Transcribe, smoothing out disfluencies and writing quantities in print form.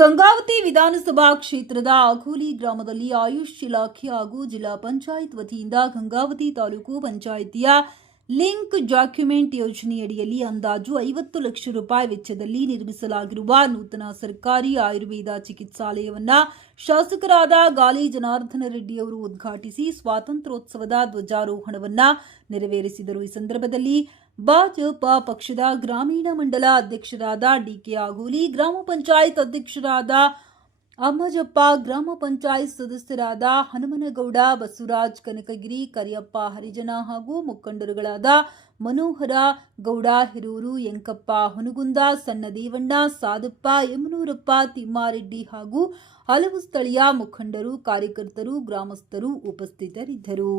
ಗಂಗಾವತಿ ವಿಧಾನಸಭಾ ಕ್ಷೇತ್ರದ ಅಘೋಲಿ ಗ್ರಾಮದಲ್ಲಿ ಆಯುಷ್ ಇಲಾಖೆ ಹಾಗೂ ಜಿಲ್ಲಾ ಪಂಚಾಯತ್ ವತಿಯಿಂದ ಗಂಗಾವತಿ ತಾಲೂಕು ಪಂಚಾಯಿತಿಯ ಲಿಂಕ್ ಡಾಕ್ಯುಮೆಂಟ್ ಯೋಜನೆಯಡಿಯಲ್ಲಿ ಅಂದಾಜು 50 ಲಕ್ಷ ರೂಪಾಯಿ ವೆಚ್ಚದಲ್ಲಿ ನಿರ್ಮಿಸಲಾಗಿರುವ ನೂತನ ಸರ್ಕಾರಿ ಆಯುರ್ವೇದ ಚಿಕಿತ್ಸಾಲಯವನ್ನು ಶಾಸಕರಾದ ಗಾಲಿ ಜನಾರ್ದನ ರೆಡ್ಡಿ ಅವರು ಉದ್ಘಾಟಿಸಿ ಸ್ವಾತಂತ್ರ್ಯೋತ್ಸವದ ಧ್ವಜಾರೋಹಣವನ್ನು ನೆರವೇರಿಸಿದರು. ಈ ಸಂದರ್ಭದಲ್ಲಿ ಭಾಜಪ ಪಕ್ಷದ ಗ್ರಾಮೀಣ ಮಂಡಲ ಅಧ್ಯಕ್ಷರಾದ ಡಿಕೆ ಅಘೋಲಿ, ಗ್ರಾಮ ಪಂಚಾಯತ್ ಅಧ್ಯಕ್ಷರಾದ ಅಮ್ಮಜಪ್ಪ, ಗ್ರಾಮ ಪಂಚಾಯತ್ ಸದಸ್ಯರಾದ ಹನುಮನಗೌಡ, ಬಸವರಾಜ್ ಕನಕಗಿರಿ, ಕರಿಯಪ್ಪ ಹರಿಜನ ಹಾಗೂ ಮುಖಂಡರುಗಳಾದ ಮನೋಹರ ಗೌಡ ಹಿರೂರು, ಯಂಕಪ್ಪ ಹುನಗುಂದ, ಸಣ್ಣ ದೇವಣ್ಣ, ಸಾದಪ್ಪ, ಯಮನೂರಪ್ಪ, ತಿಮ್ಮಾರೆಡ್ಡಿ ಹಾಗೂ ಹಲವು ಸ್ಥಳೀಯ ಮುಖಂಡರು, ಕಾರ್ಯಕರ್ತರು, ಗ್ರಾಮಸ್ಥರು ಉಪಸ್ಥಿತರಿದ್ದರು.